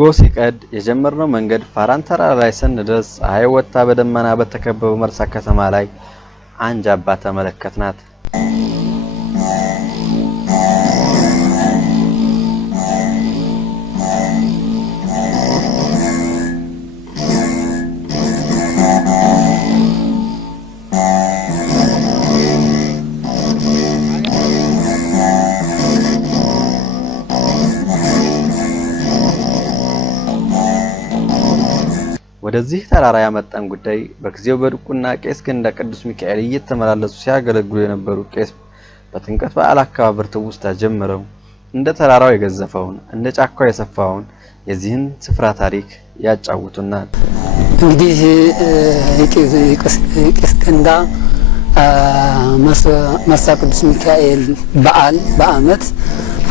ጎሲቀድ የጀመርነው መንገድ ፋራን ተራራ ላይ ስንደርስ ፀሐይ ወጣ በደመና በተከበበው መርሳ ከተማ ላይ አንጃባ ተመለከትናት። ወደዚህ ተራራ ያመጣን ጉዳይ በጊዜው በድቁና ቄስ ገንዳ ቅዱስ ሚካኤል እየተመላለሱ ሲያገለግሉ የነበሩ ቄስ በጥምቀት በዓል አከባበር ትውስታ ጀምረው እንደ ተራራው የገዘፈውን እንደ ጫካው የሰፋውን የዚህን ስፍራ ታሪክ ያጫውቱናል። እንግዲህ ቄስ ገንዳ መርሳ ቅዱስ ሚካኤል በዓል በአመት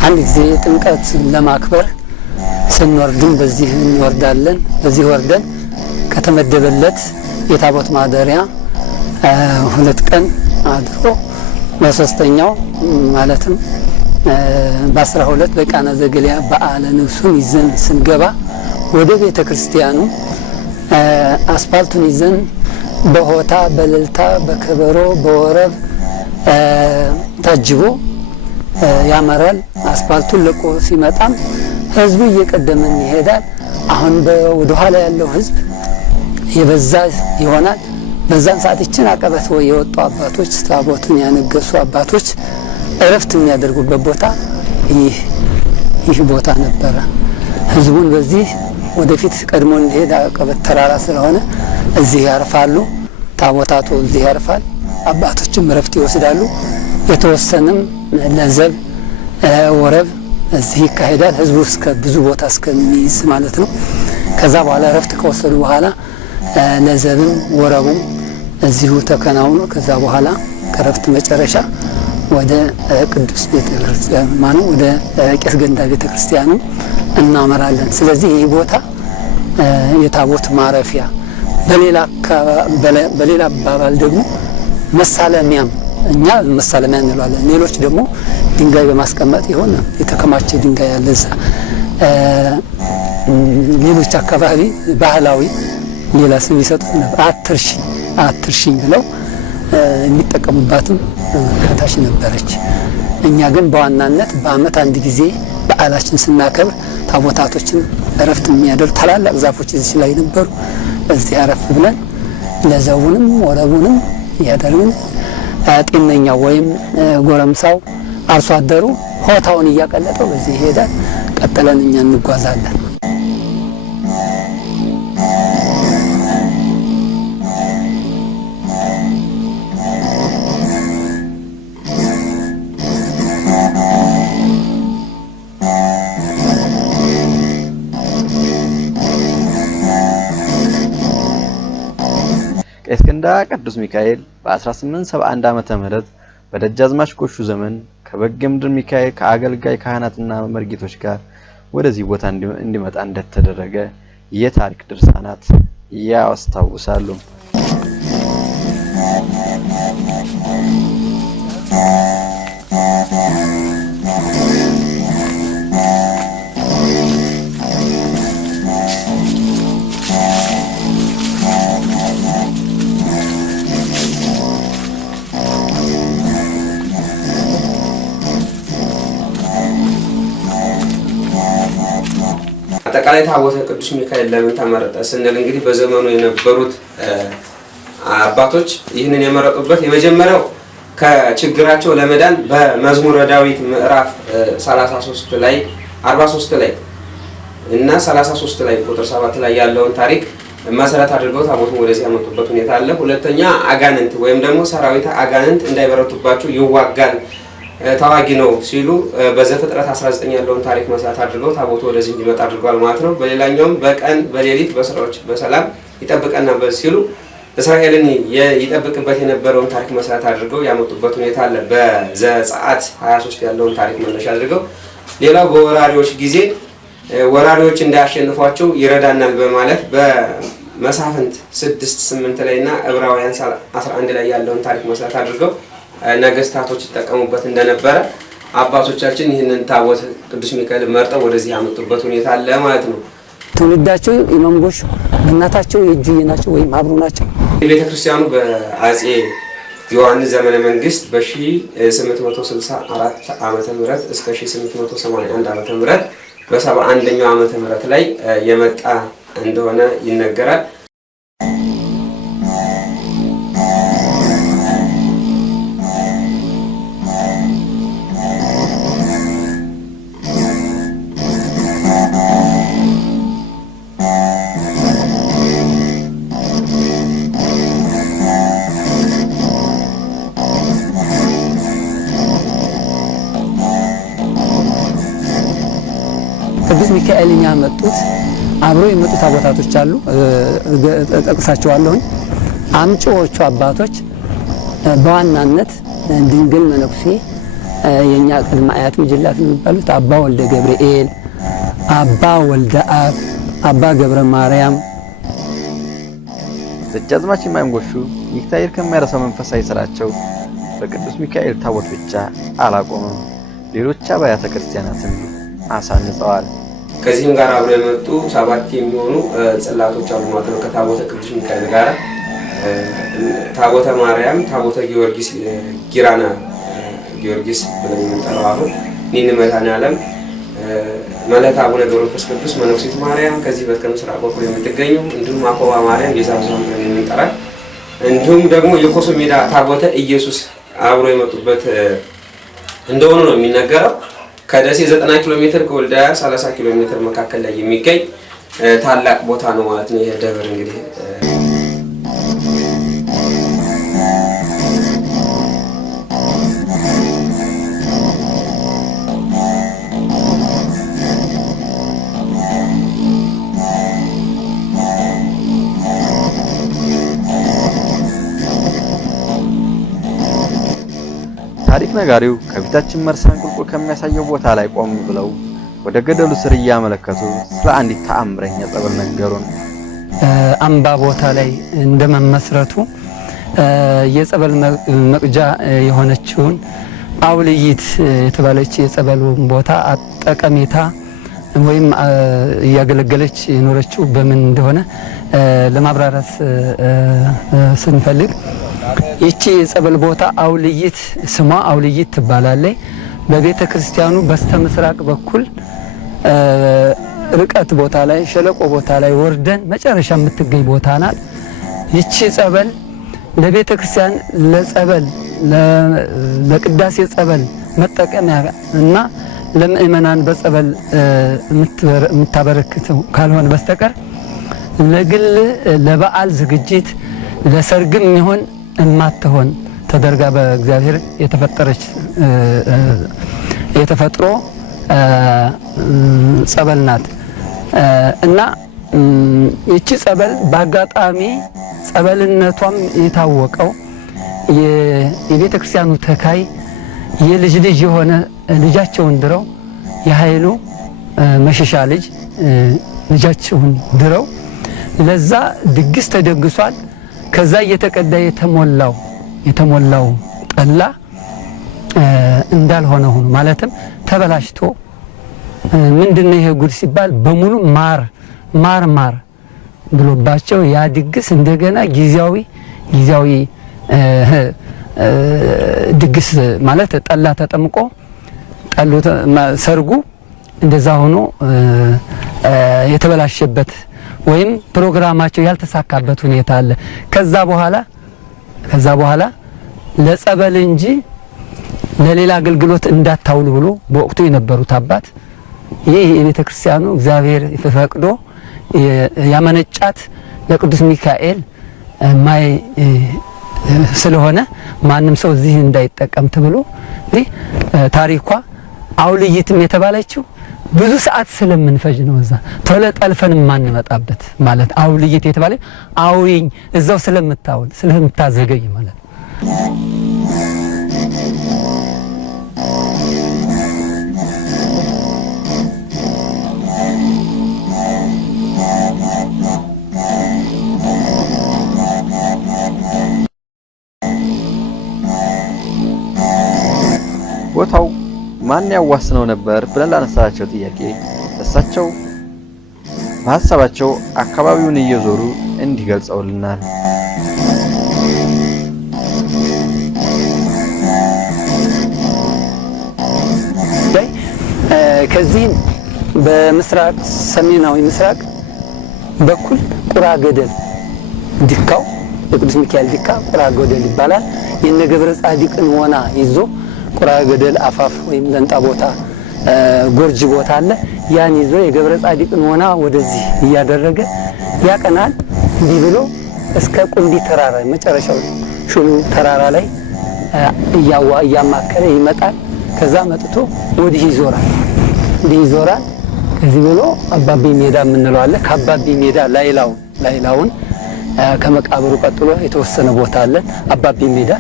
አንድ ጊዜ ጥምቀት ለማክበር ስንወርድም በዚህ እንወርዳለን። በዚህ ወርደን ከተመደበለት የታቦት ማደሪያ 2 ቀን አድሮ በሶስተኛው ማለትም በ12 በቃና ዘገሊላ በዓለ ንግሱን ይዘን ስንገባ ወደ ቤተ ክርስቲያኑ አስፋልቱን ይዘን በሆታ በእልልታ በከበሮ በወረብ ታጅቦ ያመራል። አስፋልቱን ለቆ ሲመጣም ህዝቡ እየቀደመን ይሄዳል። አሁን ወደ ኋላ ያለው ህዝብ የበዛ ይሆናል። በዛን ሰዓት እችን አቀበት የወጡ አባቶች ታቦትን ያነገሱ አባቶች እረፍት የሚያደርጉበት ቦታ ይህ ቦታ ነበረ። ህዝቡን በዚህ ወደፊት ቀድሞ እንዲሄድ አቀበት ተራራ ስለሆነ እዚህ ያርፋሉ። ታቦታቱ እዚህ ያርፋል። አባቶችም እረፍት ይወስዳሉ። የተወሰነም ለዘብ ወረብ እዚህ ይካሄዳል። ህዝቡ እስከ ብዙ ቦታ እስከሚይዝ ማለት ነው። ከዛ በኋላ እረፍት ከወሰዱ በኋላ ለዘብም ወረቡም እዚሁ ተከናውኖ ከዛ በኋላ ከረፍት መጨረሻ ወደ ቅዱስ ቤተክርስቲያን ማነው ወደ ቄስ ገንዳ ቤተክርስቲያኑ እናመራለን። ስለዚህ ይህ ቦታ የታቦት ማረፊያ በሌላ አባባል ደግሞ መሳለሚያም እኛ መሳለሚያ እንለዋለን። ሌሎች ደግሞ ድንጋይ በማስቀመጥ የሆነ የተከማቸ ድንጋይ ያለ እዛ ሌሎች አካባቢ ባህላዊ ሌላ ስም ይሰጡት ነበር። አትርሽኝ ብለው የሚጠቀሙባትም ከታች ነበረች። እኛ ግን በዋናነት በአመት አንድ ጊዜ በዓላችን ስናከብር ታቦታቶችን እረፍት የሚያደርጉ ታላላቅ ዛፎች እዚህ ላይ ነበሩ። እዚህ አረፍ ብለን ለዘቡንም ወረቡንም ያደርግን ጤነኛው ወይም ጎረምሳው አርሶ አደሩ ሆታውን እያቀለጠው በዚህ ይሄዳል። ቀጥለን እኛ እንጓዛለን። ቄስ ገንዳ ቅዱስ ሚካኤል በ1871 ዓመተ ምህረት በደጃዝማች ጎሹ ዘመን ከበጌምድር ሚካኤል ከአገልጋይ ካህናትና መርጌቶች ጋር ወደዚህ ቦታ እንዲመጣ እንደተደረገ የታሪክ ድርሳናት ያስታውሳሉ። አጠቃላይ ታቦተ ቅዱስ ሚካኤል ለምን ተመረጠ ስንል እንግዲህ በዘመኑ የነበሩት አባቶች ይህንን የመረጡበት የመጀመሪያው ከችግራቸው ለመዳን በመዝሙረ ዳዊት ምዕራፍ 33 ላይ 43 ላይ እና 33 ላይ ቁጥር 7 ላይ ያለውን ታሪክ መሰረት አድርገው ታቦቱን ወደዚህ ያመጡበት ሁኔታ አለ። ሁለተኛ አጋንንት ወይም ደግሞ ሰራዊት አጋንንት እንዳይበረቱባቸው ይዋጋል ታዋጊ ነው ሲሉ በዘፍጥረት 19 ያለውን ታሪክ መሰረት አድርገው ታቦቱ ወደዚህ እንዲመጣ አድርጓል ማለት ነው። በሌላኛውም በቀን በሌሊት በስራዎች በሰላም ይጠብቀናል ሲሉ እስራኤልን ይጠብቅበት የነበረውን ታሪክ መሰረት አድርገው ያመጡበት ሁኔታ አለ። በዘጸአት 23 ያለውን ታሪክ መነሻ አድርገው ሌላው በወራሪዎች ጊዜ ወራሪዎች እንዳያሸንፏቸው ይረዳናል በማለት በመሳፍንት 6:8 ላይና ዕብራውያን 11 ላይ ያለውን ታሪክ መሰረት አድርገው ነገስታቶች ተጠቀሙበት እንደነበረ አባቶቻችን ይህንን ታቦት ቅዱስ ሚካኤል መርጠው ወደዚህ ያመጡበት ሁኔታ አለ ማለት ነው። ትውልዳቸው ኢማም ጎሹ እናታቸው የእጁዬ ናቸው ወይም አብሩ ናቸው። ቤተክርስቲያኑ በአጼ ዮሐንስ ዘመነ መንግስት በ1864 ዓመተ ምህረት እስከ 1881 ዓመተ ምህረት በ71ኛው ዓመተ ምህረት ላይ የመጣ እንደሆነ ይነገራል። ቅዱስ ሚካኤልን ያመጡት አብሮ የመጡ ታቦታቶች አሉ፣ ጠቅሳቸዋለሁ። አምጪዎቹ አባቶች በዋናነት ድንግል መነኩሴ የኛ ቅድመ አያት ምጅላት ነው የሚባሉት አባ ወልደ ገብርኤል፣ አባ ወልደ አብ፣ አባ ገብረ ማርያም። ደጃዝማች ኢማም ጎሹ ሚካኤል ከማይረሳው መንፈሳዊ ስራቸው በቅዱስ ሚካኤል ታቦት ብቻ አላቆመም፣ ሌሎች አብያተ ክርስቲያናትን አሳንጸዋል። ከዚህም ጋር አብረው የመጡ 7 የሚሆኑ ጽላቶች አሉ ማለት ነው። ከታቦተ ቅዱስ ሚካኤል ጋር ታቦተ ማርያም፣ ታቦተ ጊዮርጊስ፣ ጊራና ጊዮርጊስ ብለን የምንጠራው አሁን ኒን መድኃኔዓለም፣ መለታ አቡነ ገብረ መንፈስ ቅዱስ፣ መነኩሲት ማርያም ከዚህ በምስራቅ በኩል የምትገኘው፣ እንዲሁም አኮባ ማርያም የዛብዛም ብለን የምንጠራት፣ እንዲሁም ደግሞ የኮሶ ሜዳ ታቦተ ኢየሱስ አብሮ የመጡበት እንደሆኑ ነው የሚነገረው። ከደሴ 90 ኪሎ ሜትር ከወልዲያ 30 ኪሎ ሜትር መካከል ላይ የሚገኝ ታላቅ ቦታ ነው ማለት ነው። ይሄ ደብር እንግዲህ ታሪክ ነጋሪው ከፊታችን መርሳን ቁልቁል ከሚያሳየው ቦታ ላይ ቆም ብለው ወደ ገደሉ ስር እያመለከቱ ስለ አንዲት ተአምረኛ ጸበል ነገሩን። አምባ ቦታ ላይ እንደመመስረቱ የጸበል መቅጃ የሆነችውን አውልይት የተባለች የጸበሉ ቦታ ጠቀሜታ ወይም እያገለገለች የኖረችው በምን እንደሆነ ለማብራራት ስንፈልግ ይቺ የጸበል ቦታ አውልይት ስሟ አውልይት ትባላለች። በቤተ ክርስቲያኑ በስተምስራቅ በኩል ርቀት ቦታ ላይ ሸለቆ ቦታ ላይ ወርደን መጨረሻ የምትገኝ ቦታ ናት። ይቺ ጸበል ለቤተ ክርስቲያን ለጸበል ለቅዳሴ ጸበል መጠቀሚያ እና ለምእመናን በጸበል የምታበረክተው ካልሆነ በስተቀር ለግል ለበዓል ዝግጅት ለሰርግም ይሁን እማትሆን ተደርጋ በእግዚአብሔር የተፈጠረች የተፈጥሮ ጸበል ናት እና ይቺ ጸበል በአጋጣሚ ጸበልነቷም የታወቀው የቤተ ክርስቲያኑ ተካይ የልጅ ልጅ የሆነ ልጃቸውን ድረው የኃይሉ መሸሻ ልጃቸውን ድረው ለዛ ድግስ ተደግሷል። ከዛ እየተቀዳ የተሞላው ጠላ እንዳልሆነ ሆኖ ማለትም ተበላሽቶ ምንድነው ይሄ ጉድ ሲባል በሙሉ ማር ብሎባቸው ያ ድግስ እንደገና ጊዜያዊ ድግስ ማለት ጠላ ተጠምቆ ሰርጉ እንደዛ ሆኖ የተበላሸበት ወይም ፕሮግራማቸው ያልተሳካበት ሁኔታ አለ። ከዛ በኋላ ለጸበል እንጂ ለሌላ አገልግሎት እንዳታውሉ ብሎ በወቅቱ የነበሩት አባት ይህ የቤተ ክርስቲያኑ እግዚአብሔር ፈቅዶ ያመነጫት ለቅዱስ ሚካኤል ማይ ስለሆነ ማንም ሰው እዚህ እንዳይጠቀም ተብሎ ታሪኳ አውልይትም የተባለችው ብዙ ሰዓት ስለምንፈጅ ነው። እዛ ቶሎ ጠልፈን ማንመጣበት ማለት አውልይት የተባለ አውይኝ እዛው ስለምታዘገይ ማለት ነው። ቦታው ማን ያዋስነው ነበር ብለን ላነሳቸው ጥያቄ እሳቸው በሐሳባቸው አካባቢውን እየዞሩ እንዲህ ገልጸውልናል። ከዚህም በምስራቅ ሰሜናዊ ምስራቅ በኩል ቁራ ገደል ዲካው የቅዱስ ሚካኤል ዲካ ቁራ ገደል ይባላል። የነ ገብረ ጻዲቅን ወና ይዞ ቁራ ገደል አፋፍ ወይም ለንጣ ቦታ ጎርጅ ቦታ አለ። ያን ይዞ የገብረ ጻዲቅን ወና ወደዚህ እያደረገ ያቀናል። እንዲህ ብሎ እስከ ቁንዲ ተራራ መጨረሻው ሹሉ ተራራ ላይ እያማከለ ይመጣል። ከዛ መጥቶ ወዲህ ይዞራል። እንዲህ ይዞራል። ከዚህ ብሎ አባቢ ሜዳ የምንለው አለ። ከአባቢ ሜዳ ላይላውን ከመቃብሩ ቀጥሎ የተወሰነ ቦታ አለ። አባቢ ሜዳ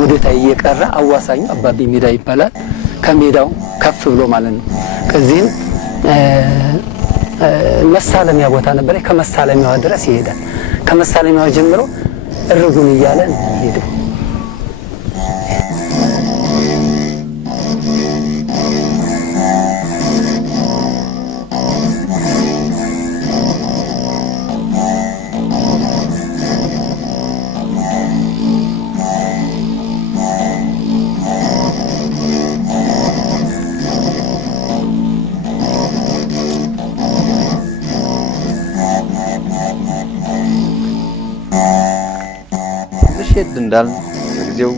ወደታይ እየቀረ አዋሳኙ አባቢ ሜዳ ይባላል። ከሜዳው ከፍ ብሎ ማለት ነው። ከዚህም መሳለሚያ ቦታ ነበር። ከመሳለሚያው ድረስ ይሄዳል። ከመሳለሚያው ጀምሮ እርጉን እያለ ነው የሚሄደው። እንዳል በጊዜው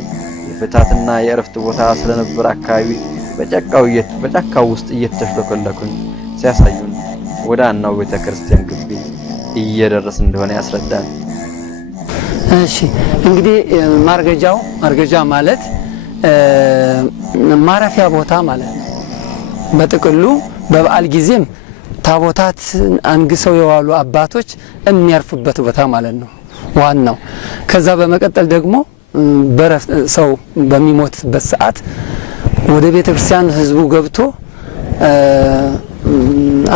የፍታትና የእረፍት ቦታ ስለነበር አካባቢ በጫካው ውስጥ እየተሽለኮለኩን ሲያሳዩን ወደ አናው ቤተክርስቲያን ግቢ እየደረስ እንደሆነ ያስረዳል። እሺ እንግዲህ ማርገጃ ማለት ማረፊያ ቦታ ማለት ነው። በጥቅሉ በበዓል ጊዜም ታቦታት አንግሰው የዋሉ አባቶች የሚያርፉበት ቦታ ማለት ነው ዋናው። ከዛ በመቀጠል ደግሞ ሰው በሚሞትበት ሰዓት ወደ ቤተክርስቲያን ህዝቡ ገብቶ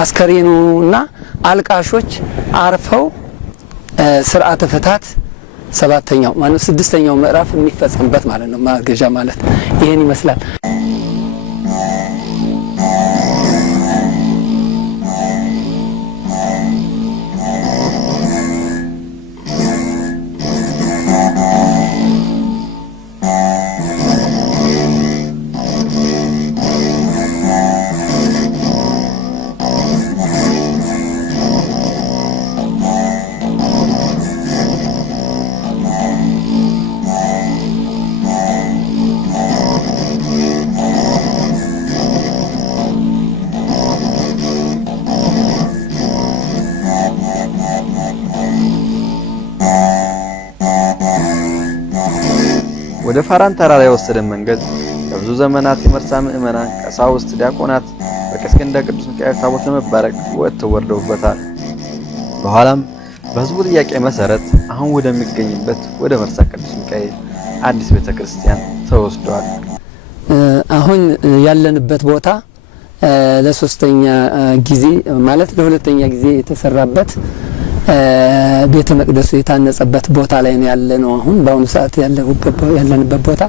አስከሬኑና አልቃሾች አርፈው ስርዓተ ፍታት ሰባተኛው ማለት ስድስተኛው ምዕራፍ የሚፈጸምበት ማለት ነው። ማርገጃ ማለት ይሄን ይመስላል። ወደ ፋራን ተራራ የወሰደን መንገድ ከብዙ ዘመናት የመርሳ ምዕመናን፣ ቀሳውስት፣ ዲያቆናት በቀስቅንደ ቅዱስ ሚካኤል ታቦት ለመባረክ ወጥተው ወርደውበታል። በኋላም በህዝቡ ጥያቄ መሰረት አሁን ወደሚገኝበት ወደ መርሳ ቅዱስ ሚካኤል አዲስ ቤተክርስቲያን ተወስዷል። አሁን ያለንበት ቦታ ለሶስተኛ ጊዜ ማለት ለሁለተኛ ጊዜ የተሰራበት ቤተ መቅደሱ የታነጸበት ቦታ ላይ ነው ያለነው። አሁን በአሁኑ ሰዓት ያለንበት ቦታ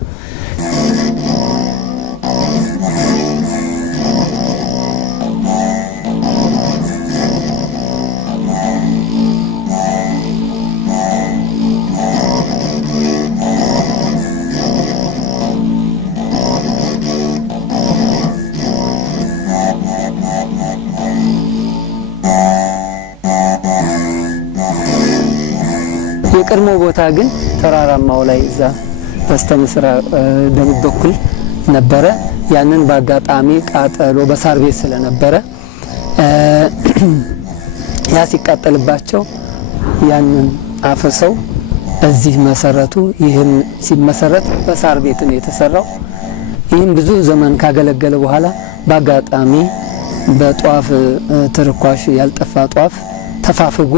የቀድሞ ቦታ ግን ተራራማው ላይ እዛ በስተምስራቅ ደቡብ በኩል ነበረ። ያንን በአጋጣሚ ቃጠሎ በሳር ቤት ስለነበረ ያ ሲቃጠልባቸው ያንን አፈሰው በዚህ መሰረቱ። ይህም ሲመሰረት በሳር ቤት ነው የተሰራው። ይህም ብዙ ዘመን ካገለገለ በኋላ በአጋጣሚ በጧፍ ትርኳሽ ያልጠፋ ጧፍ ተፋፍጎ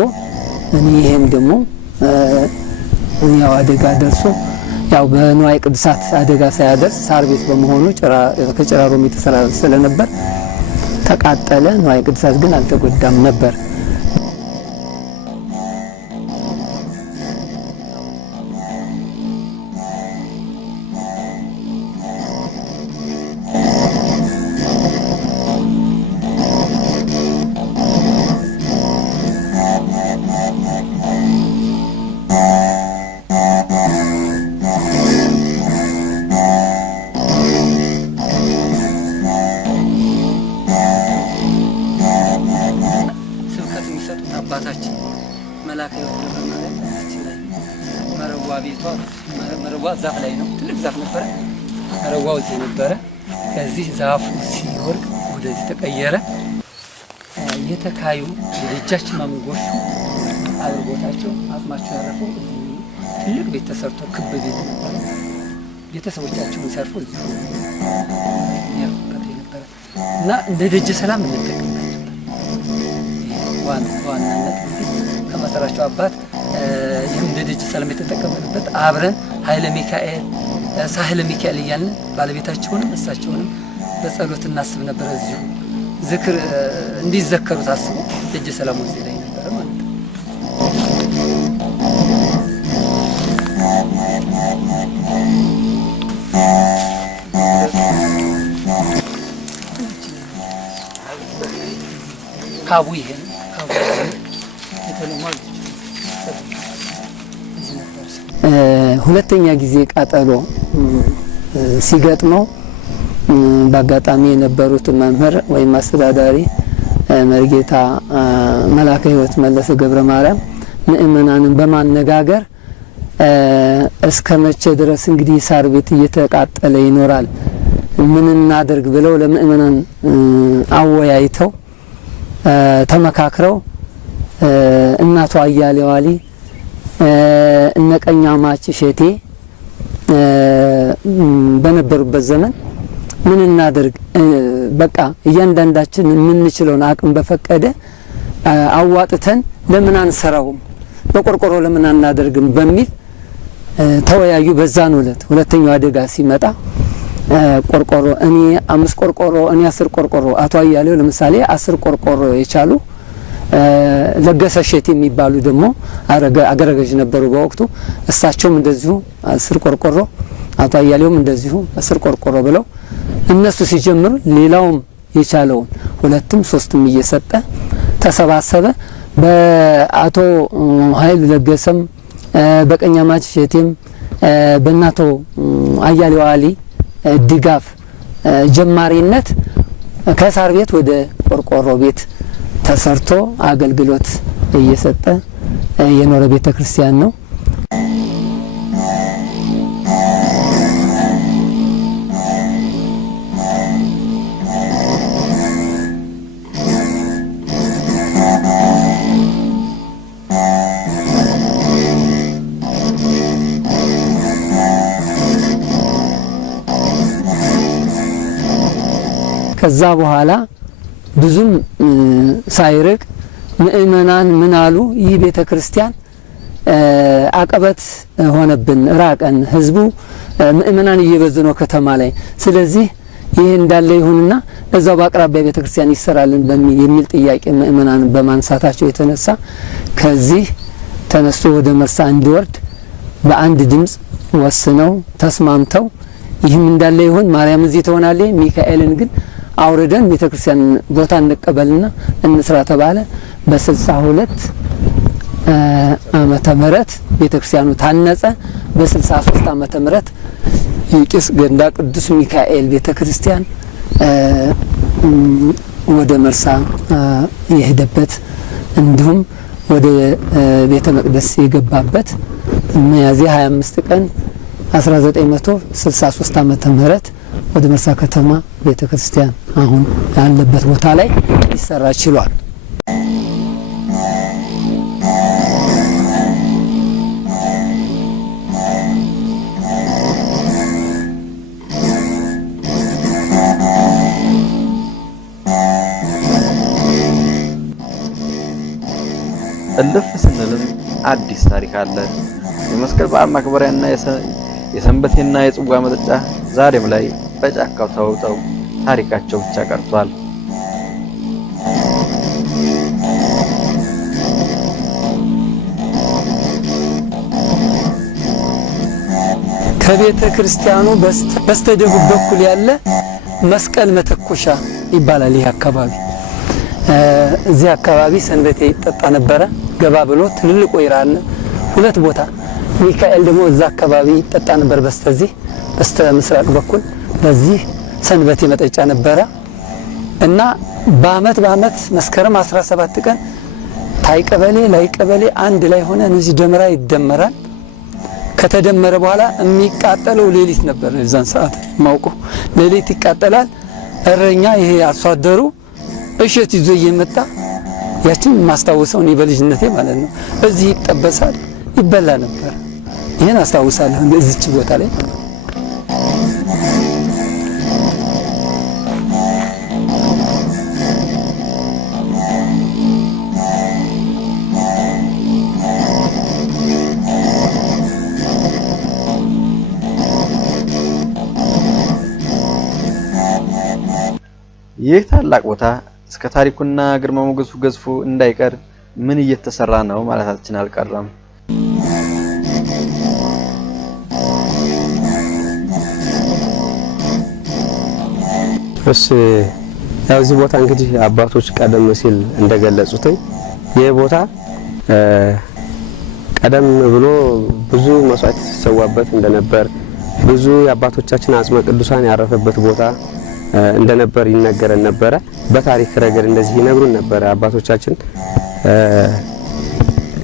ይህም ደግሞ ያው አደጋ ደርሶ ያው በንዋየ ቅድሳት አደጋ ሳያደርስ ሳር ቤት በመሆኑ ከጭራሮም የተሰራ ስለነበር ተቃጠለ። ንዋየ ቅድሳት ግን አልተጎዳም ነበር። ዛፍ ላይ ነው። ትልቅ ዛፍ ነበረ። መረዋው እዚህ ነበረ። ከዚህ ዛፉ ሲወርቅ ወደዚህ ተቀየረ። የተካዩ የደጃች ማሙጎሹ አብርቦታቸው አጽማቸው ያረፈው ትልቅ ቤት ተሰርቶ ክብ ቤት ነበረ። ቤተሰቦቻቸውን ሲያርፉ እዚህ ያርፉበት ነበረ እና እንደ ደጀ ሰላም እንጠቀምበት ነበር። ዋናነት ከመሰራቸው አባት ይህም እንደ ደጀ ሰላም የተጠቀምንበት አብረን ኃይለ ሚካኤል ሳህለ ሚካኤል እያልን ባለቤታቸውንም እሳቸውንም በጸሎት እናስብ ነበር። እዚሁ ዝክር እንዲዘከሩ ታስቡ ደጀ ሰላሙ እዚህ ላይ ነበረ ማለት ነው። ካቡ ይሄ ካቡ የተለማው ሁለተኛ ጊዜ ቃጠሎ ሲገጥመው በአጋጣሚ የነበሩት መምህር ወይም አስተዳዳሪ መርጌታ መላከ ሕይወት መለሰ ገብረ ማርያም ምእመናንን በማነጋገር እስከ መቼ ድረስ እንግዲህ ሳር ቤት እየተቃጠለ ይኖራል ምን እናደርግ ብለው ለምእመናን አወያይተው ተመካክረው እናቷ አያሌው አሊ እነቀኛማች ሸቴ በነበሩበት ዘመን ምን እናደርግ በቃ እያንዳንዳችን የምንችለውን አቅም በፈቀደ አዋጥተን ለምን አንሰራውም በቆርቆሮ ለምን አናደርግም በሚል ተወያዩ። በዛን ዕለት ሁለተኛው አደጋ ሲመጣ ቆርቆሮ እኔ 5 ቆርቆሮ እኔ 10 ቆርቆሮ አቶ አያሌው ለምሳሌ 10 ቆርቆሮ የቻሉ ለገሰ ሸቴ የሚባሉ ደግሞ አገረገዥ ነበሩ በወቅቱ። እሳቸውም እንደዚሁ 10 ቆርቆሮ አቶ አያሌውም እንደዚሁ 10 ቆርቆሮ ብለው እነሱ ሲጀምሩ ሌላውም የቻለውን 2ም 3ም እየሰጠ ተሰባሰበ። በአቶ ኃይሉ ለገሰም በቀኛማች ሸቴም በእናቶ አያሌው አሊ ድጋፍ ጀማሪነት ከሳር ቤት ወደ ቆርቆሮ ቤት ተሰርቶ አገልግሎት እየሰጠ የኖረ ቤተ ክርስቲያን ነው። ከዛ በኋላ ብዙም ሳይርቅ ምእመናን ምን አሉ? ይህ ቤተ ክርስቲያን አቀበት ሆነብን፣ ራቀን፣ ህዝቡ ምእመናን እየበዙ ነው ከተማ ላይ። ስለዚህ ይህ እንዳለ ይሁንና እዛው በአቅራቢያ ቤተ ክርስቲያን ይሰራልን በሚል የሚል ጥያቄ ምእመናን በማንሳታቸው የተነሳ ከዚህ ተነስቶ ወደ መርሳ እንዲወርድ በአንድ ድምጽ ወስነው ተስማምተው ይህም እንዳለ ይሁን፣ ማርያም እዚህ ትሆናለች፣ ሚካኤልን ግን አውርደን ቤተ ክርስቲያን ቦታ እንቀበልና እንስራ ተባለ። በ62 ዓመተ ምህረት ቤተ ክርስቲያኑ ታነጸ። በ63 ዓመተ ምህረት የቄስ ገንዳ ቅዱስ ሚካኤል ቤተ ክርስቲያን ወደ መርሳ የሄደበት እንዲሁም ወደ ቤተ መቅደስ የገባበት ሚያዝያ 25 ቀን 1963 ዓመተ ምህረት ወደ መርሳ ከተማ ቤተ ክርስቲያን አሁን ያለበት ቦታ ላይ ሊሰራ ችሏል። እልፍ ስንልም አዲስ ታሪክ አለ። የመስቀል በዓል ማክበሪያና የሰንበቴና የጽዋ መጠጫ ዛሬም ላይ በጫካው ተውጠው ታሪካቸው ብቻ ቀርቷል። ከቤተ ክርስቲያኑ በስተደቡብ በኩል ያለ መስቀል መተኮሻ ይባላል። ይህ አካባቢ እዚህ አካባቢ ሰንበቴ ይጠጣ ነበረ። ገባ ብሎ ትልልቅ ወይራ አለ፣ 2 ቦታ። ሚካኤል ደግሞ እዛ አካባቢ ይጠጣ ነበር። በስተዚህ በስተ ምስራቅ በኩል በዚህ ሰንበቴ መጠጫ ነበረ እና በአመት መስከረም 17 ቀን ታይ ቀበሌ ላይ ቀበሌ አንድ ላይ ሆነ እዚህ ደመራ ይደመራል። ከተደመረ በኋላ የሚቃጠለው ሌሊት ነበር። እዛን ሰዓት ማውቀው ሌሊት ይቃጠላል። እረኛ ይሄ አርሶ አደሩ እሸት ይዞ እየመጣ ያችን ማስታወሰው እኔ በልጅነቴ ማለት ነው እዚህ ይጠበሳል ይበላ ነበር። ይሄን አስታውሳለሁ እዚች ቦታ ላይ። ይህ ታላቅ ቦታ እስከ ታሪኩና ግርማ ሞገሱ ገዝፎ እንዳይቀር ምን እየተሰራ ነው ማለታችን አልቀረም። እሺ ያው እዚህ ቦታ እንግዲህ አባቶች ቀደም ሲል እንደገለጹት ይህ ቦታ ቀደም ብሎ ብዙ መስዋዕት ሲሰዋበት እንደነበር ብዙ የአባቶቻችን አጽመ ቅዱሳን ያረፈበት ቦታ እንደነበር ይነገረን ነበረ። በታሪክ ረገድ እንደዚህ ይነግሩን ነበረ አባቶቻችን።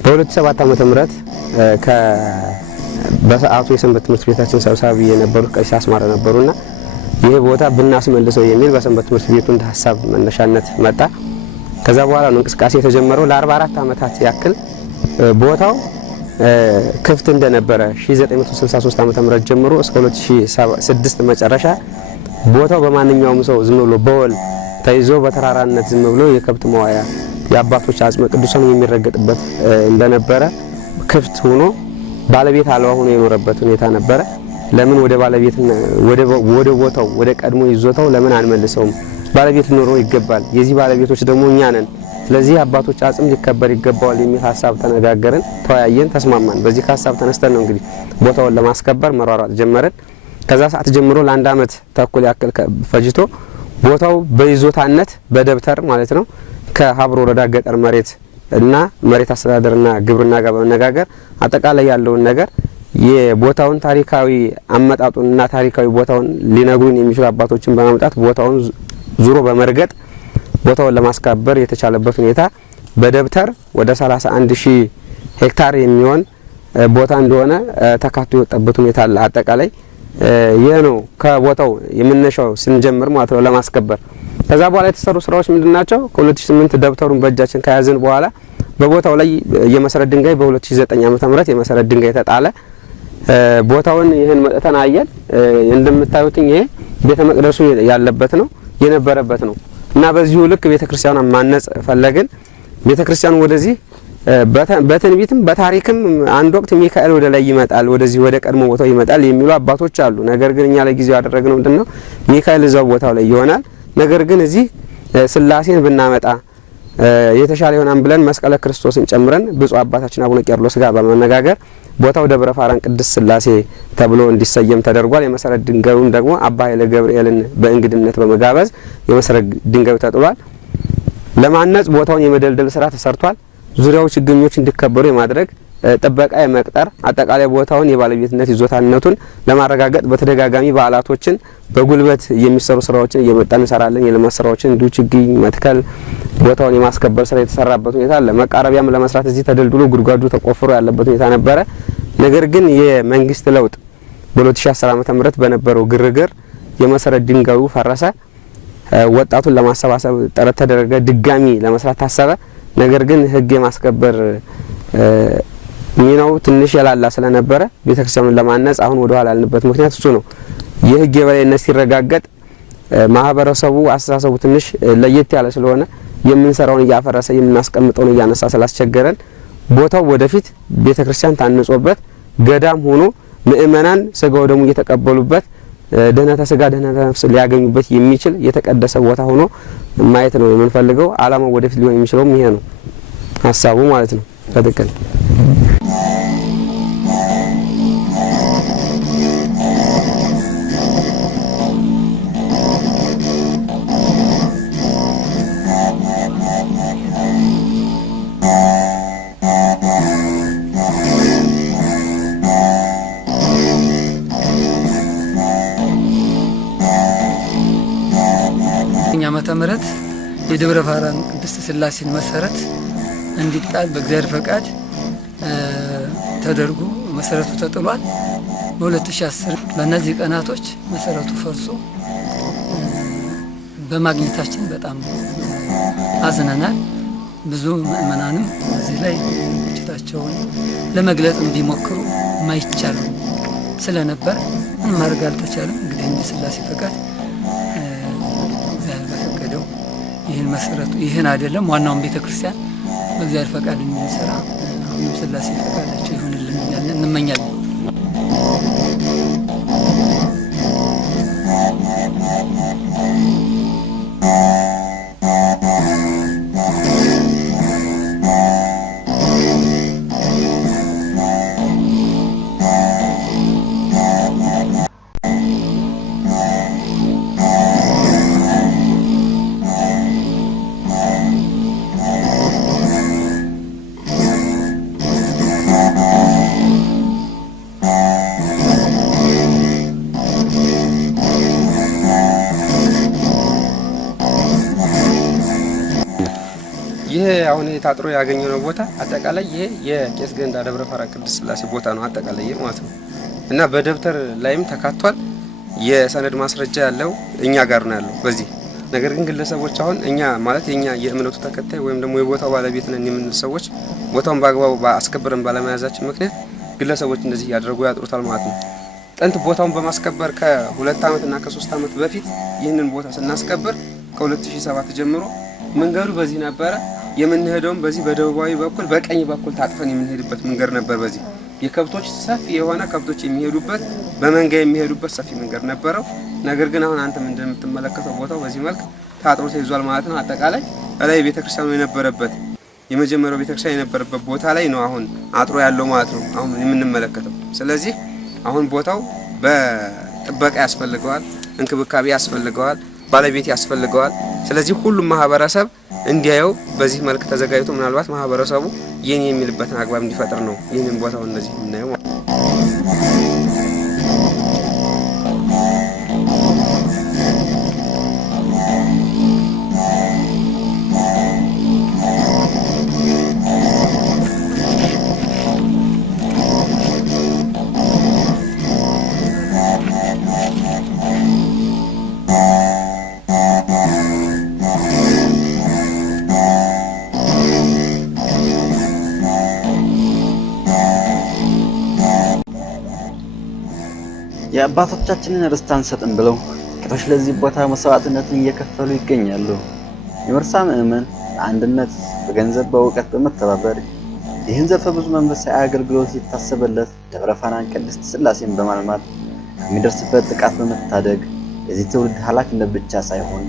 በ2007 ዓመተ ምህረት በሰዓቱ የሰንበት ትምህርት ቤታችን ሰብሳቢ የነበሩት ቀሲስ አስማረ ነበሩና ይሄ ቦታ ብናስመልሰው የሚል በሰንበት ትምህርት ቤቱ እንደ ሀሳብ መነሻነት መጣ። ከዛ በኋላ ነው እንቅስቃሴ የተጀመረው። ለ44 ዓመታት ያክል ቦታው ክፍት እንደነበረ 1963 ዓመተ ምህረት ጀምሮ እስከ 2006 መጨረሻ ቦታው በማንኛውም ሰው ዝም ብሎ በወል ተይዞ በተራራነት ዝም ብሎ የከብት መዋያ የአባቶች አጽመ ቅዱሳን የሚረገጥበት እንደነበረ ክፍት ሆኖ ባለቤት አልባ ሆኖ የኖረበት ሁኔታ ነበረ። ለምን ወደ ባለቤት ወደ ቦታው ወደ ቀድሞ ይዞታው ለምን አንመልሰውም? ባለቤት ሊኖረው ይገባል። የዚህ ባለቤቶች ደግሞ እኛ ነን። ስለዚህ አባቶች አጽም ሊከበር ይገባዋል የሚል ሐሳብ ተነጋገርን፣ ተወያየን፣ ተስማማን። በዚህ ሐሳብ ተነስተን ነው እንግዲህ ቦታውን ለማስከበር መሯሯጥ ጀመርን። ከዛ ሰዓት ጀምሮ ለአንድ አመት ተኩል ያክል ፈጅቶ ቦታው በይዞታነት በደብተር ማለት ነው ከሀብሮ ወረዳ ገጠር መሬት እና መሬት አስተዳደርና ግብርና ጋር በመነጋገር አጠቃላይ ያለውን ነገር የቦታውን ታሪካዊ አመጣጡንና ታሪካዊ ቦታውን ሊነግሩን የሚችሉ አባቶችን በማምጣት ቦታውን ዙሮ በመርገጥ ቦታውን ለማስከበር የተቻለበት ሁኔታ በደብተር ወደ 31000 ሄክታር የሚሆን ቦታ እንደሆነ ተካቶ የወጣበት ሁኔታ አለ። አጠቃላይ ይሄ ነው ከቦታው የምንነሻው ስንጀምር ማለት ነው ለማስከበር። ከዛ በኋላ የተሰሩ ስራዎች ምንድናቸው? ከ2008 ደብተሩን በእጃችን ከያዝን በኋላ በቦታው ላይ የመሰረት ድንጋይ በ2009 ዓ.ም የመሰረት ድንጋይ ተጣለ። ቦታውን ይሄን መጥተን አየን። እንደምታዩት ይሄ ቤተ መቅደሱ ያለበት ነው የነበረበት ነው እና በዚሁ ልክ ቤተክርስቲያኑን ማነጽ ፈለግን። ቤተክርስቲያኑ ወደዚህ በትንቢትም በታሪክም አንድ ወቅት ሚካኤል ወደ ላይ ይመጣል፣ ወደዚህ ወደ ቀድሞ ቦታው ይመጣል የሚሉ አባቶች አሉ። ነገር ግን እኛ ለጊዜው ያደረግነው ምንድነው ሚካኤል እዛው ቦታው ላይ ይሆናል። ነገር ግን እዚህ ስላሴን ብናመጣ የተሻለ ይሆናል ብለን መስቀለ ክርስቶስን ጨምረን ብፁዕ አባታችን አቡነ ቄርሎስ ጋር በመነጋገር ቦታው ደብረ ፋራን ቅድስት ስላሴ ተብሎ እንዲሰየም ተደርጓል። የመሰረት ድንጋዩን ደግሞ አባ ኃይለ ገብርኤልን በእንግድነት በመጋበዝ የመሰረት ድንጋዩ ተጥሏል። ለማነጽ ቦታውን የመደልደል ስራ ተሰርቷል። ዙሪያው ችግኞች እንዲከበሩ የማድረግ ጥበቃ የመቅጠር አጠቃላይ ቦታውን የባለቤትነት ይዞታነቱን ለማረጋገጥ በተደጋጋሚ በዓላቶችን በጉልበት የሚሰሩ ስራዎችን እየመጣን እንሰራለን። የልማት ስራዎችን እንዲሁ ችግኝ መትከል ቦታውን የማስከበር ስራ የተሰራበት ሁኔታ አለ። መቃረቢያም ለመስራት እዚህ ተደልድሎ ጉድጓዱ ተቆፍሮ ያለበት ሁኔታ ነበረ። ነገር ግን የመንግስት ለውጥ በ2010 ዓ.ም በነበረው ግርግር የመሰረት ድንጋዩ ፈረሰ። ወጣቱን ለማሰባሰብ ጥረት ተደረገ። ድጋሚ ለመስራት ታሰበ። ነገር ግን ህግ የማስከበር ሚናው ትንሽ ያላላ ስለነበረ ቤተክርስቲያኑን ለማነጽ አሁን ወደ ኋላ ያልንበት ምክንያት እሱ ነው። የህግ የበላይነት ሲረጋገጥ ማህበረሰቡ አስተሳሰቡ ትንሽ ለየት ያለ ስለሆነ የምንሰራውን እያፈረሰ የምናስቀምጠውን እያነሳ ስላስቸገረን ቦታው ወደፊት ቤተክርስቲያን ታንጾበት ገዳም ሆኖ ምእመናን ስጋው ደሙ እየተቀበሉበት ደህነተ ስጋ ደህነተ ነፍስ ሊያገኙበት የሚችል የተቀደሰ ቦታ ሆኖ ማየት ነው የምንፈልገው። አላማው ወደፊት ሊሆን የሚችለው ይሄ ነው ሐሳቡ ማለት ነው። በትክክል ዓመተ ምህረት የደብረ ፋራን ቅድስት ስላሴን መሰረት እንዲጣል በእግዚአብሔር ፈቃድ ተደርጎ መሰረቱ ተጥሏል። በ2010 በእነዚህ ቀናቶች መሰረቱ ፈርሶ በማግኘታችን በጣም አዝነናል። ብዙ ምእመናንም እዚህ ላይ ቁጭታቸውን ለመግለጽ ቢሞክሩ ማይቻል ስለነበር ምንም ማድረግ አልተቻለም። እንግዲህ እንደ ሥላሴ ፈቃድ እግዚአብሔር በፈቀደው ይህን መሰረቱ ይህን አይደለም ዋናውን ቤተክርስቲያን በእግዚአብሔር ፈቃድ እንዲሰራ አሁንም ሥላሴ ፈቃዳቸው ይሁንልን እያልን እንመኛለን። ይሄ አሁን ታጥሮ ያገኘነው ቦታ አጠቃላይ ይሄ የቄስ ገንዳ ደብረ ፈራ ቅድስት ሥላሴ ቦታ ነው አጠቃላይ ማለት ነው። እና በደብተር ላይም ተካቷል። የሰነድ ማስረጃ ያለው እኛ ጋር ነው ያለው በዚህ ነገር ግን ግለሰቦች አሁን እኛ ማለት የኛ የእምነቱ ተከታይ ወይም ደግሞ የቦታው ባለቤት ነን የምንል ሰዎች ቦታውን በአግባቡ አስከብረን ባለመያዛችን ምክንያት ግለሰቦች እንደዚህ ያደርጉ ያጥሩታል ማለት ነው። ጥንት ቦታውን በማስከበር ከ2 ዓመት እና ከ3 ዓመት በፊት ይህንን ቦታ ስናስከብር ከ2007 ጀምሮ መንገዱ በዚህ ነበረ። የምንሄደውም በዚህ በደቡባዊ በኩል በቀኝ በኩል ታጥፈን የምንሄድበት መንገድ ነበር። በዚህ የከብቶች ሰፊ የሆነ ከብቶች የሚሄዱበት በመንጋ የሚሄዱበት ሰፊ መንገድ ነበረው። ነገር ግን አሁን አንተም እንደምትመለከተው ቦታው በዚህ መልክ ታጥሮ ተይዟል ማለት ነው። አጠቃላይ ላይ ቤተክርስቲያኑ የነበረበት የመጀመሪያው ቤተክርስቲያን የነበረበት ቦታ ላይ ነው አሁን አጥሮ ያለው ማለት ነው አሁን የምንመለከተው። ስለዚህ አሁን ቦታው በጥበቃ ያስፈልገዋል፣ እንክብካቤ ያስፈልገዋል፣ ባለቤት ያስፈልገዋል። ስለዚህ ሁሉም ማህበረሰብ እንዲያየው በዚህ መልክ ተዘጋጅቶ ምናልባት ማህበረሰቡ የኔ የሚልበትን አግባብ እንዲፈጥር ነው ይህንን ቦታው እንደዚህ የምናየው። የአባቶቻችንን ርስት አንሰጥም ብለው ጥቂቶች ለዚህ ቦታ መስዋዕትነትን እየከፈሉ ይገኛሉ። የመርሳ ምእመን በአንድነት በገንዘብ በእውቀት በመተባበር ይህን ዘርፈ ብዙ መንፈሳዊ አገልግሎት የታሰበለት ደብረ ፋናን ቅድስት ሥላሴን በማልማት ከሚደርስበት ጥቃት በመታደግ የዚህ ትውልድ ኃላፊነት ብቻ ሳይሆን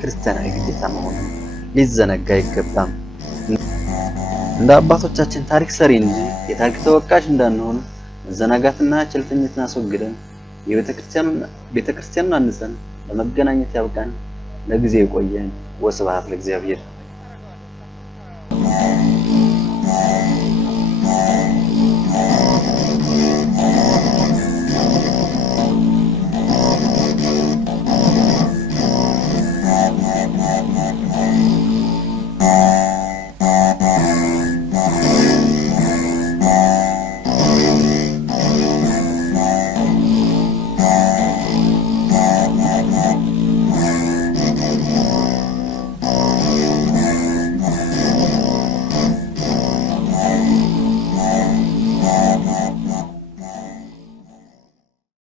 ክርስቲያናዊ ግዴታ መሆኑን ሊዘነጋ አይገባም። እንደ አባቶቻችን ታሪክ ሰሪ እንጂ የታሪክ ተወቃሽ እንዳንሆን መዘናጋትና ቸልተኝነትን አስወግደን ቤተክርስቲያኑን አንጸን ለመገናኘት ያብቃን። ለጊዜው ይቆየን። ወስብሐት ለእግዚአብሔር።